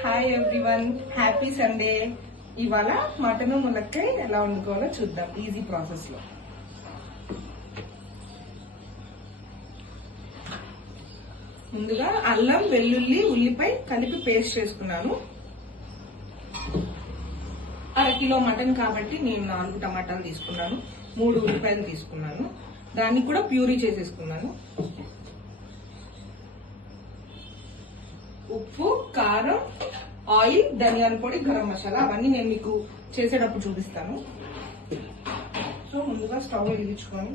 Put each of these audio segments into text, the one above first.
Hi everyone, happy Sunday. ఇవాళ mutton మునక్కాయ ఎలా వండుకోవాలో చూద్దాం ఈజీ ప్రాసెస్ లో. ముందుగా అల్లం, వెల్లుల్లి, ఉల్లిపాయ కలిపి పేస్ట్ చేసుకున్నాను. 1/2 కిలో మటన్ కాబట్టి నేను 4 టమాటాలు తీసుకున్నాను, 3 ఉల్లిపాయలు తీసుకున్నాను. దాన్ని కూడా ప్యూరీ చేసేసుకున్నాను. ఉప్పు, కారం, ఆయిల్, ధనియాల పొడి, గరం మసాలా అవన్నీ నేను మీకు చేసేటప్పుడు చూపిస్తాను. సో ముందుగా స్టవ్ వెలిగించుకొని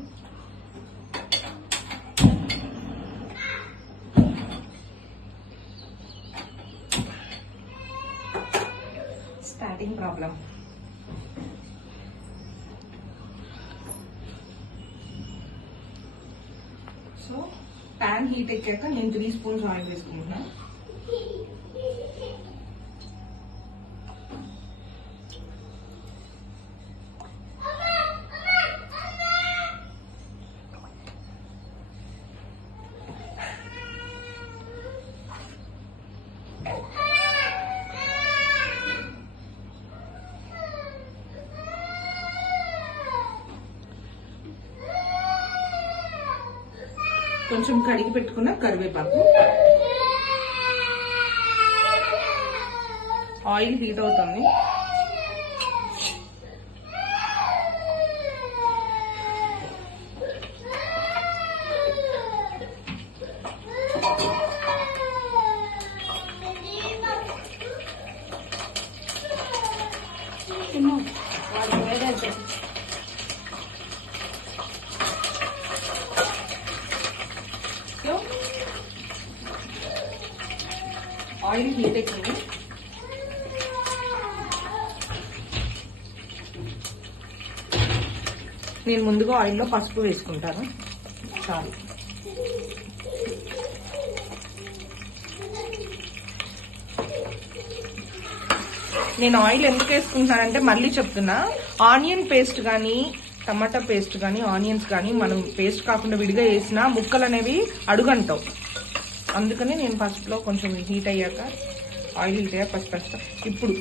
starting problem. So pan heat ఎక్కాక నేను 3 స్పూన్స్ ఆయిల్ వేసుకుంటున్నాను. కొంచెం కడిగి పెట్టుకున్న కరివేపాకు. ఆయిల్ హీట్ అవుతుంది. ఆయిల్ హీట్ ఎక్కింది. నేను ముందుగా ఆయిల్లో పసుపు వేసుకుంటాను. చాలు. నేను ఆయిల్ ఎందుకు వేసుకుంటున్నానంటే మళ్ళీ చెప్తున్నా, ఆనియన్ పేస్ట్ కానీ టమాటా పేస్ట్ కానీ ఆనియన్స్ కానీ మనం పేస్ట్ కాకుండా విడిగా వేసినా ముక్కలు అనేవి అడుగంటావు. అందుకని నేను పసుపులో కొంచెం హీట్ అయ్యాక, ఆయిల్ హీట్ అయ్యాక పసుపు. ఇప్పుడు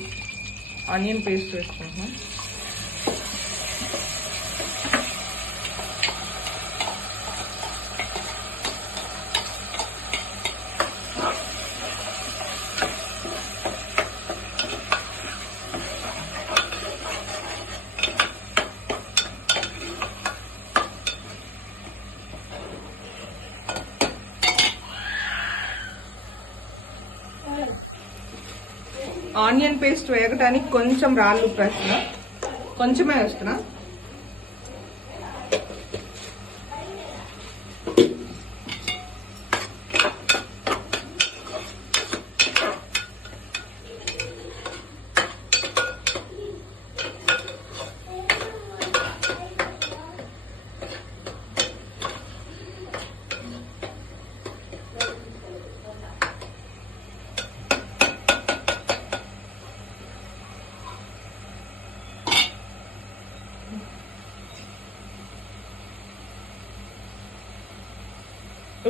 ఆనియన్ పేస్ట్ వేసుకుంటున్నాను. ఆనియన్ పేస్ట్ వేయడానికి కొంచెం రాళ్ళు ఉప్పు వేస్తున్నా, కొంచెమే వేస్తున్నా.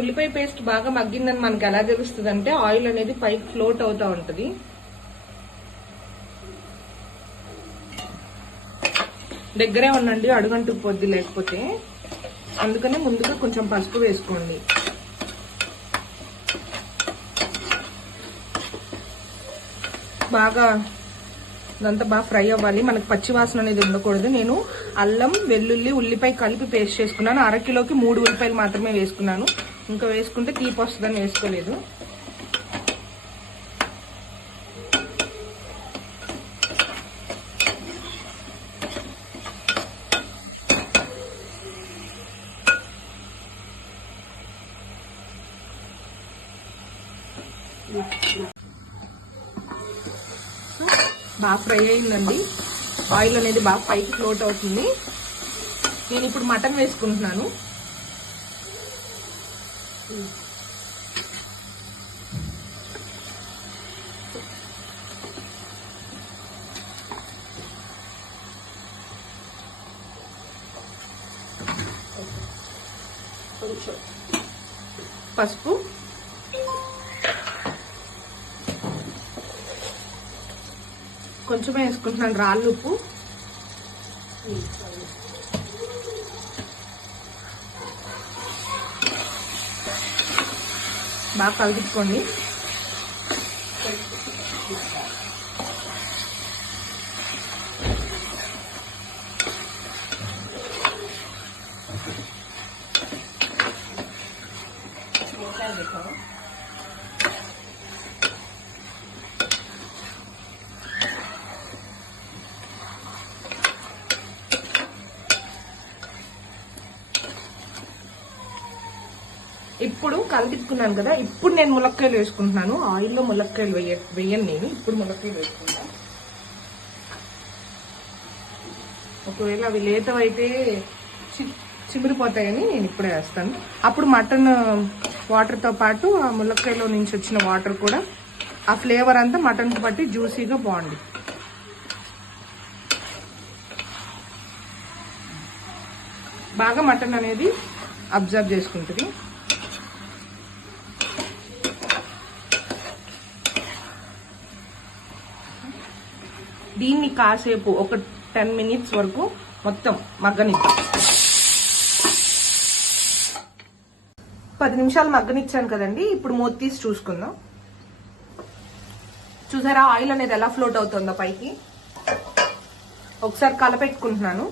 ఉల్లిపాయ పేస్ట్ బాగా మగ్గిందని మనకి ఎలా తెలుస్తుంది అంటే ఆయిల్ అనేది పైకి ఫ్లోట్ అవుతా ఉంటది. దగ్గరే ఉండండి, అడుగంటుకు పొద్దు లేకపోతే. అందుకనే ముందుగా కొంచెం పసుపు వేసుకోండి. బాగా ఇదంతా బాగా ఫ్రై అవ్వాలి, మనకు పచ్చివాసన అనేది ఉండకూడదు. నేను అల్లం, వెల్లుల్లి, ఉల్లిపాయ కలిపి పేస్ట్ చేసుకున్నాను. 1/2 కిలోకి 3 ఉల్లిపాయలు మాత్రమే వేసుకున్నాను. ఇంకా వేసుకుంటే తీపి వస్తుందని వేసుకోలేదు. బాగా ఫ్రై అయిందండి. ఆయిల్ అనేది బాగా పైకి ఫ్లోట్ అవుతుంది. నేను ఇప్పుడు మటన్ వేసుకుంటున్నాను. పసుపు, కొంచెమే వేసుకుంటున్నాను రాళ్ళు ఉప్పు. బాగా కలుపుకోండి. ఇప్పుడు కలిపించుకున్నాను కదా, ఇప్పుడు నేను ములక్కాయలు వేసుకుంటున్నాను. ఆయిల్లో ములక్కాయలు వేయను నేను, ఇప్పుడు ములక్కాయలు వేసుకుంటాను. ఒకవేళ అవి లేతవైతే చిమిరిపోతాయని నేను ఇప్పుడే వేస్తాను. అప్పుడు మటన్ వాటర్తో పాటు ఆ ములక్కాయలో నుంచి వచ్చిన వాటర్ కూడా ఆ ఫ్లేవర్ అంతా మటన్కి పట్టి జ్యూసీగా బాగుంది. బాగా మటన్ అనేది అబ్జర్వ్ చేసుకుంటుంది. దీన్ని కాసేపు ఒక 10 మినిట్స్ వరకు మొత్తం మగ్గనిద్దాం. 10 నిమిషాలు మగ్గనిచ్చాను కదండి. ఇప్పుడు మూత తీసి చూసుకుందాం. చూసారా ఆయిల్ అనేది ఎలా ఫ్లోట్ అవుతుందో పైకి. ఒకసారి కలపెట్టుకుంటున్నాను.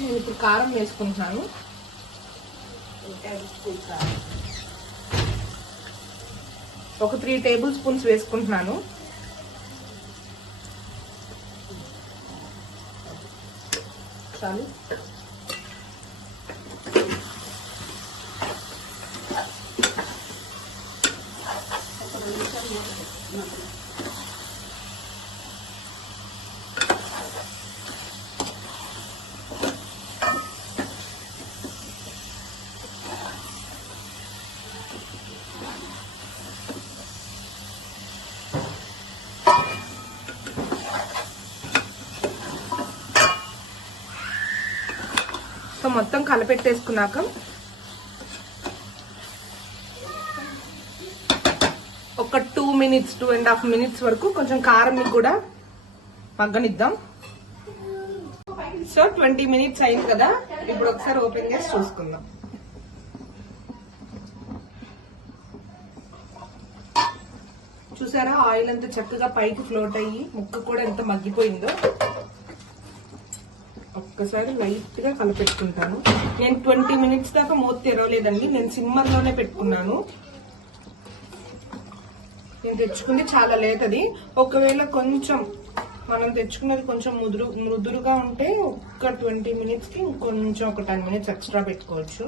నేను ఇప్పుడు కారం వేసుకుంటున్నాను. ఒక 3 టేబుల్ స్పూన్స్ వేసుకుంటున్నాను. చాలు. సో మొత్తం కలపెట్టేసుకున్నాక ఒక 2.5 మినిట్స్ వరకు కొంచెం కారం కూడా మగ్గనిద్దాం. సో 20 మినిట్స్ అయింది కదా, ఇప్పుడు ఒకసారి ఓపెన్ చేసి చూసుకుందాం. చూసారా ఆయిల్ అంతా చక్కగా పైకి ఫ్లోట్ అయ్యి ముక్క కూడా ఎంత మగ్గిపోయిందో. ఒక్కసారి లైట్ గా కలిపెట్టుకుంటాను. నేను 20 మినిట్స్ దాకా మూత తెరవలేదండి, నేను సిమ్మర్ లోనే పెట్టుకున్నాను. నేను తెచ్చుకుంది చాలా లేతది. ఒకవేళ కొంచెం మనం తెచ్చుకున్నది కొంచెం మృదురుగా ఉంటే ఒక 20 మినిట్స్ కి కొంచెం ఒక 10 మినిట్స్ ఎక్స్ట్రా పెట్టుకోవచ్చు.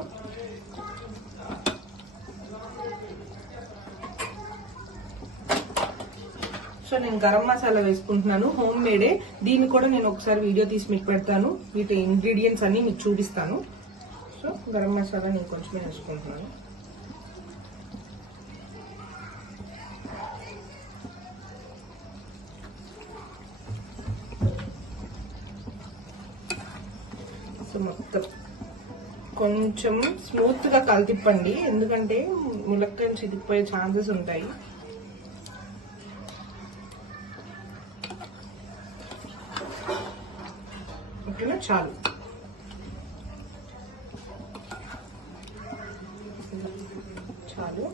సో నేను గరం మసాలా వేసుకుంటున్నాను, హోమ్ మేడే. దీన్ని కూడా నేను ఒకసారి వీడియో తీసి మీకు పెడతాను, వీటి ఇంగ్రీడియంట్స్ అన్ని మీకు చూపిస్తాను. సో గరం మసాలా నేను కొంచెమే వేసుకుంటున్నాను. సో మొత్తం కొంచెం స్మూత్ గా కలితిప్పండి, ఎందుకంటే ములక్కాయలు చితికిపోయే ఛాన్సెస్ ఉంటాయి. ఓకేనా, చాలు. చాలు.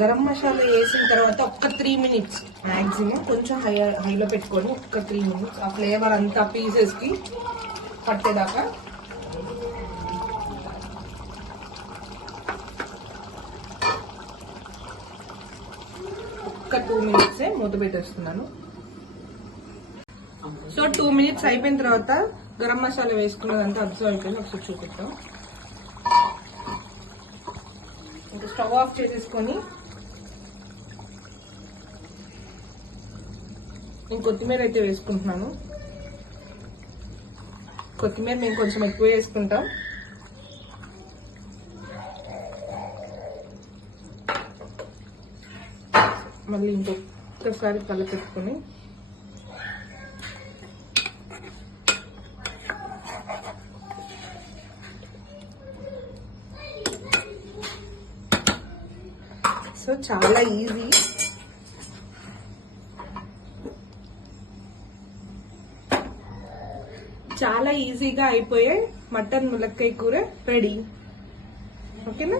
గరం మసాలా వేసిన తర్వాత ఒక్క 3 మినిట్స్ మాక్సిమం కొంచెం హైలో పెట్టుకొని ఒక్క 3 మినిట్స్ ఆ ఫ్లేవర్ అంతా పీసెస్ కి పట్టేదాకా. ఒక్క 2 మినిట్సే మూత పెట్టేస్తున్నాను. సో 2 మినిట్స్ అయిపోయిన తర్వాత గరం మసాలా వేసుకున్నదంతా అబ్జర్వ్ అయిపోయింది. ఒకసారి చూపిస్తాం. ఇంకా స్టవ్ ఆఫ్ చేసేసుకొని నేను కొత్తిమీర అయితే వేసుకుంటున్నాను. కొత్తిమీర మేము కొంచెం ఎక్కువ వేసుకుంటాం. మళ్ళీ ఇంకొకసారి కలపెట్టుకొని సో చాలా ఈజీ. చాలా ఈజీగా అయిపోయే మటన్ ములక్కాయ కూర రెడీ. ఓకేనా?